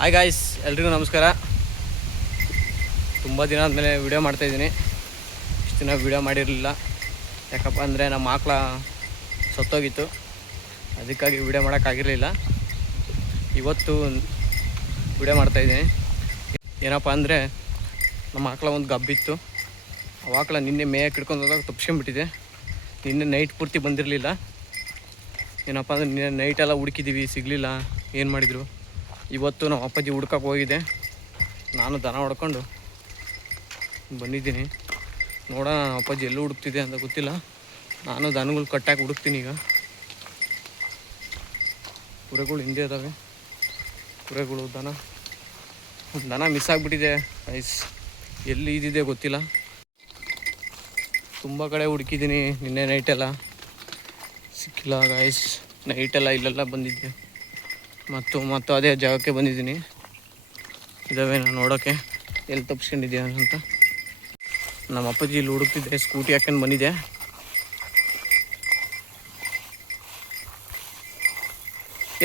Hi guys, ಎಲ್ರಿಗೂ ನಮಸ್ಕಾರ. ತುಂಬ ದಿನ ಆದಮೇಲೆ ವಿಡಿಯೋ ಮಾಡ್ತಾಯಿದ್ದೀನಿ. ಇಷ್ಟು ದಿನ ವಿಡಿಯೋ ಮಾಡಿರಲಿಲ್ಲ, ಯಾಕಪ್ಪ ಅಂದರೆ ನಮ್ಮ ಆಕಳ ಸತ್ತೋಗಿತ್ತು. ಅದಕ್ಕಾಗಿ ವಿಡಿಯೋ ಮಾಡೋಕ್ಕಾಗಿರಲಿಲ್ಲ. ಇವತ್ತು ವಿಡಿಯೋ ಮಾಡ್ತಾಯಿದ್ದೀನಿ. ಏನಪ್ಪ ಅಂದರೆ ನಮ್ಮ ಆಕಳ ಒಂದು ಗಬ್ಬಿತ್ತು. ಆ ಆಕಳ ನಿನ್ನೆ ಮೇಯಕ್ಕೆ ಹಿಡ್ಕೊಂಡು ಹೋದಾಗ ತಪ್ಸ್ಕೊಂಡ್ಬಿಟ್ಟಿದೆ. ನಿನ್ನೆ ನೈಟ್ ಪೂರ್ತಿ ಬಂದಿರಲಿಲ್ಲ. ಏನಪ್ಪ ಅಂದರೆ ನಿನ್ನೆ ನೈಟೆಲ್ಲ ಹುಡುಕಿದ್ದೀವಿ, ಸಿಗಲಿಲ್ಲ. ಏನು ಮಾಡಿದರು? ಇವತ್ತು ನಮ್ಮ ಅಪ್ಪಾಜಿ ಹುಡ್ಕಕ್ಕೆ ಹೋಗಿದೆ. ನಾನು ದನ ಹೊಡ್ಕೊಂಡು ಬಂದಿದ್ದೀನಿ. ನೋಡೋಣ ನಮ್ಮ ಅಪ್ಪಾಜಿ ಎಲ್ಲೂ ಹುಡುಕ್ತಿದೆ ಅಂತ ಗೊತ್ತಿಲ್ಲ. ನಾನು ದನಗಳು ಕಟ್ಟಾಕಿ ಹುಡುಕ್ತೀನಿ. ಈಗ ಕುರೆಗಳು ಹಿಂದೆ ಇದ್ದಾವೆ. ಕುರೆಗಳು ದನ ಮಿಸ್ ಆಗಿಬಿಟ್ಟಿದೆ ಗೈಸ್. ಎಲ್ಲಿ ಇದ್ದಿದೆ ಗೊತ್ತಿಲ್ಲ. ತುಂಬ ಕಡೆ ಹುಡುಕಿದ್ದೀನಿ ನಿನ್ನೆ ನೈಟೆಲ್ಲ, ಸಿಕ್ಕಿಲ್ಲ ಗೈಸ್. ನೈಟೆಲ್ಲ ಇಲ್ಲೆಲ್ಲ ಬಂದಿದ್ದೆ, ಮತ್ತು ಅದೇ ಜಾಗಕ್ಕೆ ಬಂದಿದ್ದೀನಿ. ಇದಾವೆ ನಾನು ನೋಡೋಕ್ಕೆ ಎಲ್ಲಿ ತಪ್ಸ್ಕೊಂಡಿದ್ಯಾ ಅಂತ. ನಮ್ಮ ಅಪ್ಪಾಜಿ ಇಲ್ಲಿ ಹುಡುಕ್ತಿದ್ದೆ, ಸ್ಕೂಟಿ ಹಾಕೊಂಡು ಬಂದಿದ್ದೆ.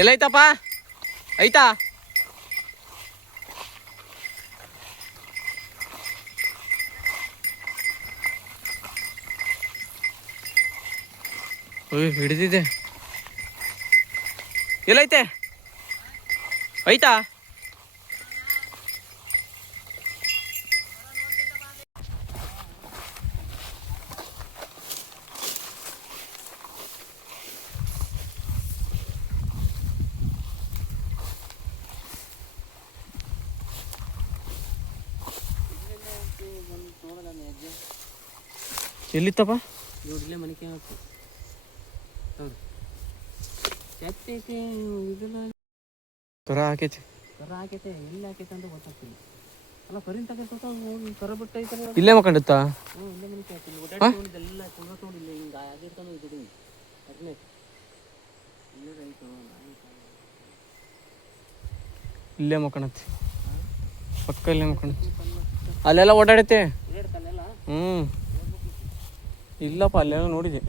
ಎಲ್ಲೈತಪ್ಪ? ಐತಾ? ಹಿಡಿದಿದೆ. ಎಲ್ಲೈತೆ? ಐತಾ? ಎಲ್ಲಿತ್ತಪ್ಪ? ನೋಡಿಲ್ಲ ಮನೆಗೆ ಹಾಕಿ ಹೌದು ಕರ ಹಾಕೈತಿ. ಎಲ್ಲಿ ಹಾಕೈತೆ ಅಂತ ಗೊತ್ತಾಗ್ತಿಲ್ಲ. ಅಲ್ಲ ಕರಿನ್ ತಗೊಂಡು ಹೋಗಿ ಕರ ಬಿಟ್ಟು ಐತಲ್ಲ, ಇಲ್ಲೇ ಮಕ್ಕಂಡುತ್ತಾ? ಇಲ್ಲೇ ಮನೆಗೆ ಹಾಕಿ ಓಡಾಡಿ ಎಲ್ಲ ನೋಡಿಲ್ಲ. ಹಿಂಗೆ ಆಗಿರ್ತಾನೆ ಇದು ಅದನ್ನೇ ಇಲ್ಲೇ ಮಕ್ಕಣತಿ, ಪಕ್ಕ ಇಲ್ಲೇ ಮಕ್ಕಣತಿ. ಅಲ್ಲೆಲ್ಲ ಓಡಾಡೈತೆ. ಇಲ್ಲಪ್ಪ, ಅಲ್ಲೆಲ್ಲ ನೋಡಿದೆ.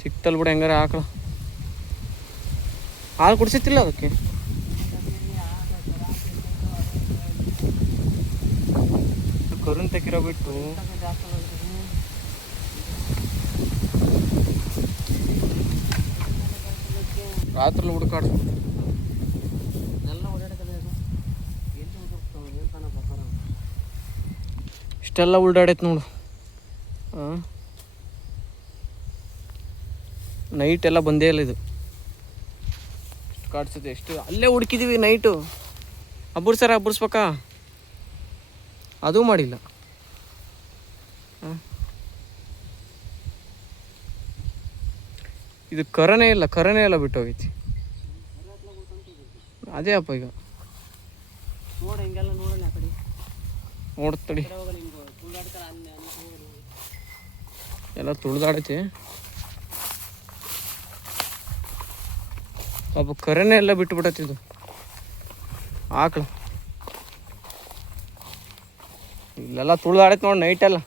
ಸಿಕ್ತಲ್ ಬಿಡ ಹೆಂಗಾರ ಆಕಳ. ಹಾಲು ಕುಡಿಸಿತ್ತಿಲ್ಲ ಅದಕ್ಕೆ. ಕರುನ್ ತೆಗಿರೋ ಬಿಟ್ಟು ರಾತ್ರಿ ಹುಡುಕಾಡ್ದು ಇಷ್ಟೆಲ್ಲ ಉಲ್ಡಾಡೈತೆ ನೋಡು. ನೈಟ್ ಎಲ್ಲ ಬಂದೇ ಇಲ್ಲ ಇದು. ಎಷ್ಟು ಕಾಡ್ಸುತ್ತೆ. ಎಷ್ಟು ಅಲ್ಲೇ ಹುಡುಕಿದ್ದೀವಿ ನೈಟು. ಹಬ್ಬರ್ಸ್ಬೇಕಾ? ಅದೂ ಮಾಡಿಲ್ಲ. ಇದು ಕರನೇ ಇಲ್ಲ ಬಿಟ್ಟೋಗೈತಿ. ಅದೇ ಅಪ್ಪ ಈಗ ನೋಡಿ ಹಿಂಗೆಲ್ಲ ನೋಡಲ್ಲ. ಆ ಕಡೆ ನೋಡ್ತಡಿ, ಎಲ್ಲ ತುಳಿದಾಡೈತಿ. ಪಾಪ ಕರೆನೇ ಎಲ್ಲ ಬಿಟ್ಟುಬಿಟ್ಟತ್ತಿದು ಆಕಳು. ಇಲ್ಲೆಲ್ಲ ತುಳಿದಾಡೈತಿ ನೋಡಿ ನೈಟೆಲ್ಲ.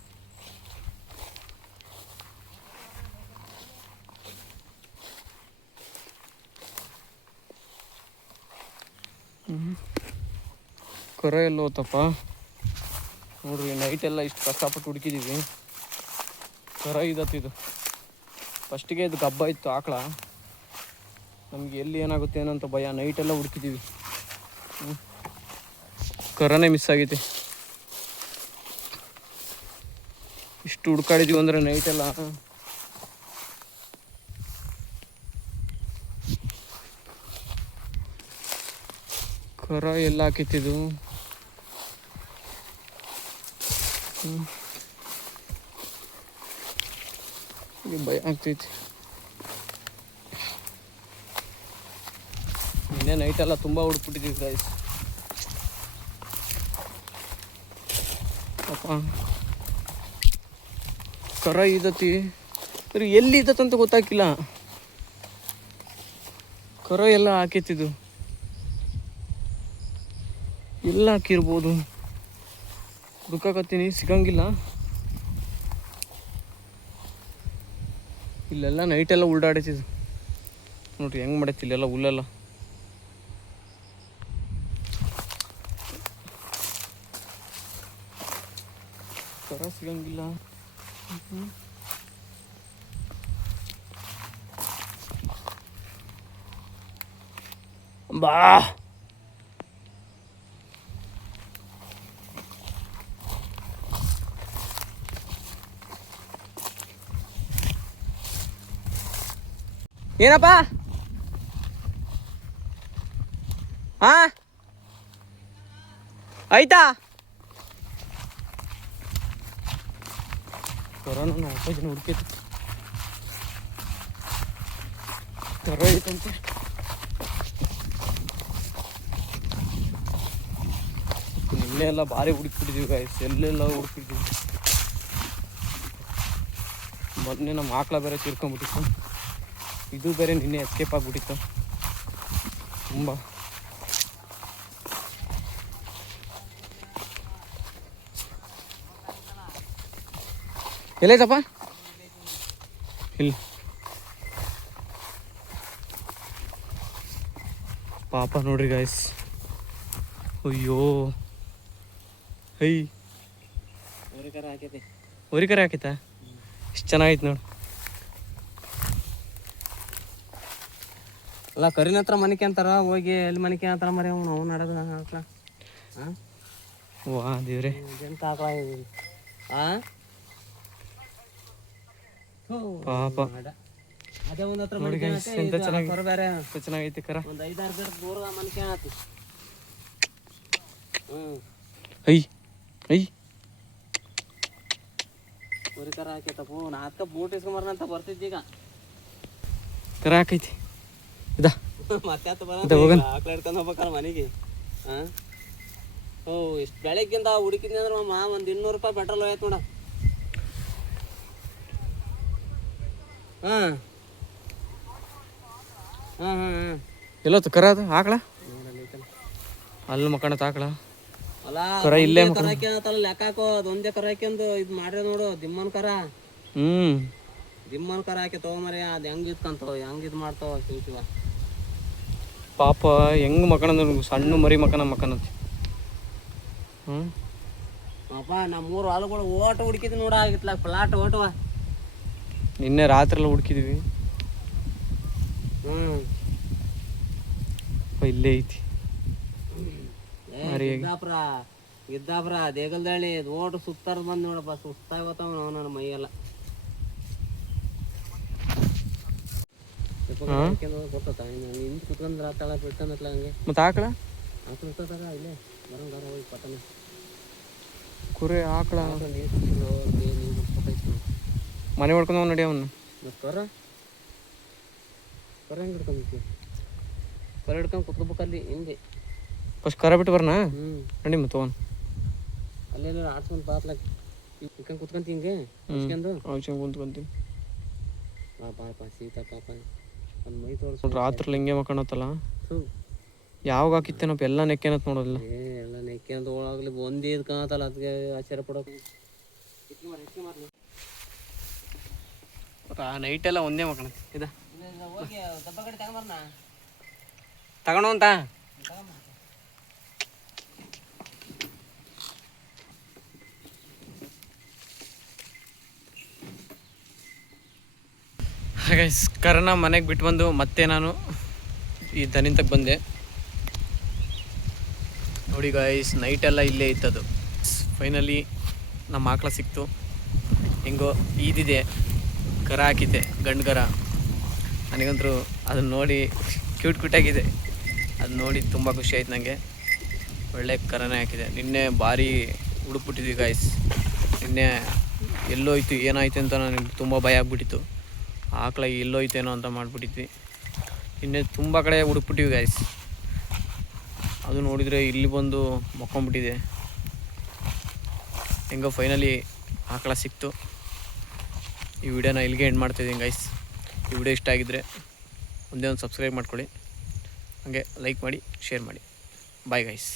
ಕರ ಎಲ್ಲ ಹೋತಪ್ಪ ನೋಡ್ರಿ. ನೈಟೆಲ್ಲ ಇಷ್ಟು ಕಷ್ಟಪಟ್ಟು ಹುಡುಕಿದ್ದೀವಿ. ಕರ ಇದತ್ತಿದು. ಫಸ್ಟಿಗೆ ಇದು ಗಬ್ಬ ಇತ್ತು ಆಕಳ. ನಮಗೆ ಎಲ್ಲಿ ಏನಾಗುತ್ತೆ ಏನಂತ ಭಯ. ನೈಟೆಲ್ಲ ಹುಡುಕಿದ್ದೀವಿ. ಕರನೇ ಮಿಸ್ ಆಗೈತಿ. ಇಷ್ಟು ಹುಡ್ಕಾಡಿದ್ದೀವಿ ಅಂದರೆ ನೈಟೆಲ್ಲ. ಕರ ಎಲ್ಲ ಹಾಕಿತ್ತಿದ್ದು. ಭಯ ಆಗ್ತೈತಿ. ನಿನ್ನೆ ನೈಟೆಲ್ಲ ತುಂಬ ಹುಡುಕ್ಬಿಟ್ಟಿದ್ದೀವಿ ಗೈಸ್. ಅಪ್ಪ ಕರ ಇದತಿ, ಎಲ್ಲಿ ಇದತ್ತಂತ ಗೊತ್ತಾಗಿಲ್ಲ. ಕರ ಎಲ್ಲ ಹಾಕೈತಿದ್ದು. ಎಲ್ಲ ಹಾಕಿರ್ಬೋದು. ಹುಡುಕಾಕತ್ತೀನಿ, ಸಿಗಂಗಿಲ್ಲ. ಇಲ್ಲೆಲ್ಲ ನೈಟೆಲ್ಲ ಉಲ್ಡಾಡೈತಿದ್ದು ನೋಡ್ರಿ ಹೆಂಗೆ ಮಾಡೈತಿ ಇಲ್ಲೆಲ್ಲ ಹುಲ್ಲೆಲ್ಲ. ಕರ ಸಿಗಂಗಿಲ್ಲ. ಬಾ ಏನಪ್ಪ ಹಾ ಆಯ್ತಾ ಕೊರೋನಾ ಅಪ್ಪ ಜನ ಹುಡುಕೈತಿ ಕರ ಐತಂತೆ. ನಿನ್ನೆ ಎಲ್ಲ ಭಾರಿ ಹುಡುಕ್ಬಿಟ್ಟಿದ್ದೀವಿ ಗಾಯ್ಸ್, ಎಲ್ಲೆಲ್ಲ ಹುಡುಕ್ಬಿಟ್ಟಿದ್ದೀವಿ. ಮೊದಲೇ ನಮ್ಮ ಆಕಳ ಬೇರೆ ತೀರ್ಕೊಂಡ್ಬಿಟ್ಟಿತ್ತು, ಇದು ಬೇರೆ ನಿನ್ನೆ ಎಸ್ಕೇಪ್ ಆಗಿಬಿಟ್ಟಿತ್ತು ತುಂಬ. ಎಲ್ಲೈತಪ್ಪ ಇಲ್ಲಿ ಪಾಪ ನೋಡ್ರಿ ಗಾಯ್ಸ್. ಅಯ್ಯೋ ಹೈ ಹೊರಿಕರ ಹಾಕೈತಾ ಇಷ್ಟು ಚೆನ್ನಾಗೈತೆ ನೋಡಿ. ಅಲ್ಲ ಕರಿನ ಹತ್ರ ಮನಿಕೆ ಅಂತಾರ, ಹೋಗಿ ಎಲ್ಲಿ ಮನಿಕೆ ಅಂತಾರ ಮರಿ ಅವ್ನು ನಡಗ ಆಕಳ. ವಾ ದೇವ್ರೆ ಎಂತ ಆಕಳ ಪಾಪ ಅದೇ ಒಂದ್ ಹತ್ರ ನೋಡಿ guys, ಎಂತ ಬೇರೆ ಚೆನ್ನಾಗೈತಿ ಕರ. ಒಂದ್ 5-6 ಗಿಡ ದೂರ ಮನಿಕೆ ಆತಿ. ಐ ಐ ಹೊರಿಕರ ಹಾಕೈತಪ್ಪ ನಾ ಅದಕ್ಕೆ ಬೂಟ್ ಇಸ್ಕೊಂಬರ್ನಂತ ಬರ್ತಿದ್ದೀಗ. ಕರ ಹಾಕೈತಿ ಇದಾ ಮತ್ತೆ ಹೋಗನ್ ಆಕಳ ಹಿಡ್ಕೊಂಡು ಹೋಗ್ಬೇಕಲ್ಲ ಮನೆಗೆ. ಇಷ್ಟು ಬೆಳಗ್ಗಿಂದ ಹುಡುಕಿದ್ನಿ ಅಂದ್ರೆ ಒಂದು 200 ರೂಪಾಯಿ ಪೆಟ್ರೋಲ್ ಹೋಯ್ತು ನೋಡ. ಎಲ್ಲೋತು ಕರ ಅದು ಆಕಳ ಅಲ್ಲಿ ಮಕ್ಕಣತ್ ಆಕಳ ಅಲ್ಲ ಕರ ಇಲ್ಲೇ ಕರಾಕಿ ಲೆಕ್ಕ ಹಾಕೋ. ಅದೊಂದೇ ಕರ ಹಾಕ್ಯಂದು ಇದು ಮಾಡ್ರಿ ನೋಡು ದಿಮ್ಮನ್ ಕರ. ದಿಮ್ಮನ್ ಕರ ಹಾಕಿ ತಗೊಂಬರಿ. ಅದು ಹೆಂಗ್ ಇದ್ಕಂತಾವ ಹೆಂಗ್ ಇದು ಮಾಡ್ತಾವ ಶಿವ ಪಾಪ ಹೆಂಗ್ ಮಕ್ಕಣ ಸಣ್ಣ ಮರಿ ಮಕ್ಕನಂತ. ಅಪ್ಪ ನಮ್ಮ 3 ಹಾಲುಗಳು ಓಟ ಹುಡುಕಿದ್ವಿ ನೋಡ ಆಗಿತ್ಲ ಪ್ಲಾಟ್ ಓಟವ. ನಿನ್ನೆ ರಾತ್ರಿ ಎಲ್ಲ ಹುಡುಕಿದ್ವಿ. ಇಲ್ಲೇ ಐತಿ ಇದ್ದಾಪ್ರ ದೇಗಲ್ದಳ್ಳಿ ಓಟು ಸುತ್ತಾರ ಬಂದ್ ನೋಡಪ್ಪ. ಸುಸ್ತಾಗತ್ತಾವ ನಾವು ನನ್ನ ಮೈಯೆಲ್ಲ. ಗೊತ್ತ ಹಿಂದೆ ಕುತ್ಕೊಂಡ್ರ ತಳ ಬಿಡ್ತಂದತ್ಲ ಹಂಗೆ. ಮತ್ತೆ ಆಕಳ ಆಕಳ ಇರ್ತದಾಗ ಇಲ್ಲೇ ಬರಂಗಾರ ಹೋಗಿ ಪಟ್ಟಣ ಕುರಿ ಆಕಳ ಮನೆ ಮಾಡ್ಕೊಂಡು ನಡಿ ಅವನು. ಮತ್ತೆ ಕರ ಹೆಂಗೆ ಹಿಡ್ಕೊಂಡ್ಬಿಟ್ಟು ಕರ ಹಿಡ್ಕೊಂಡು ಕುತ್ಕೋಬೇಕಲ್ಲಿ ಹಿಂದೆ. ಫಸ್ಟ್ ಕರ ಬಿಟ್ಟು ಬರ್ನಾ ನಡಿ ಮತ್ತೆ ಅವನು ಅಲ್ಲೇನಾರು ಆಡ್ಸ್ಕೊಂಡು ಪಾತ್ಲಾಗ ಹಿಡ್ಕೊಂಡು ಕುತ್ಕೊಂತ ಹಿಂಗೆ ಕುಂತ್ಕೊಂತೀನಿ. ಪಾಪ ಸೀತಾ ಪಾಪ ಒಂದು ಮೈ ತೋರಿಸ್ ರಾತ್ರಿ ಹಿಂಗೆ ಮಕ್ಕಳತ್ತಲ್ಲ. ಯಾವಾಗ ಹಾಕಿತ್ತೇನಪ್ಪ ಎಲ್ಲ ನೆಕ್ಕೇನತ್ ನೋಡೋದಿಲ್ಲ. ಎಲ್ಲ ನೆಕ್ಕೆ ಅಂತ ಒಳಗ್ಲಿ ಒಂದೇ ಇದು ಕಾಣತ್ತಲ್ಲ, ಅದಕ್ಕೆ ಆಶ್ಚರ್ಯ ಪಡೋಕೆ. ನೈಟೆಲ್ಲ ಒಂದೇ ಮಕ್ಕಳ ಇದ ಹೋಗಿ ದಬ್ಬ ಕಡೆ ತಗೊಂಬರ್ನ ತಗೊಂಡು ಅಂತ. ಹಾಗೆ ಕರನ ಮನೆಗೆ ಬಿಟ್ಟು ಬಂದು ಮತ್ತೆ ನಾನು ಈ ದನಿಂತಕ್ಕೆ ಬಂದೆ. ನೋಡಿ ಗಾಯ್ಸ್ ನೈಟೆಲ್ಲ ಇಲ್ಲೇ ಇತ್ತದು. ಫೈನಲಿ ನಮ್ಮ ಆಕಳ ಸಿಕ್ತು. ಹೆಂಗೋ ಈದಿದೆ, ಕರ ಹಾಕಿದ್ದೆ ಗಂಡು ಕರ. ನನಗಂತರೂ ಅದನ್ನ ನೋಡಿ ಕ್ಯೂಟಾಗಿದೆ. ಅದು ನೋಡಿ ತುಂಬ ಖುಷಿ ಆಯ್ತು ನನಗೆ. ಒಳ್ಳೆ ಕರನೇ ಹಾಕಿದೆ. ನಿನ್ನೆ ಭಾರಿ ಹುಡುಕ್ಬಿಟ್ಟಿದ್ವಿ ಗಾಯ್ಸ್. ನಿನ್ನೆ ಎಲ್ಲೋಯ್ತು ಏನಾಯ್ತು ಅಂತ ನನಗೆ ತುಂಬ ಭಯ ಆಗ್ಬಿಟ್ಟಿತ್ತು. ಆಕಳ ಎಲ್ಲೋಯ್ತೇನೋ ಅಂತ ಮಾಡಿಬಿಟ್ಟಿದ್ವಿ. ನಿನ್ನೆ ತುಂಬ ಕಡೆ ಹುಡುಕ್ಬಿಟ್ಟಿವಿ ಗಾಯ್ಸ್. ಅದು ನೋಡಿದರೆ ಇಲ್ಲಿ ಬಂದು ಮಕ್ಕೊಂಬಿಟ್ಟಿದೆ. ಹೆಂಗೋ ಫೈನಲಿ ಆಕಳ ಸಿಕ್ತು. ಈ ವಿಡಿಯೋನ ಇಲ್ಲಿಗೆ ಎಂಡ್ ಮಾಡ್ತಾಯಿದ್ದೀನಿ ಗೈಸ್. ಈ ವಿಡಿಯೋ ಇಷ್ಟ ಆಗಿದ್ದರೆ ಒಂದೇ ಒಂದು ಸಬ್ಸ್ಕ್ರೈಬ್ ಮಾಡ್ಕೊಳ್ಳಿ, ಹಾಗೆ ಲೈಕ್ ಮಾಡಿ, ಶೇರ್ ಮಾಡಿ. Bye guys.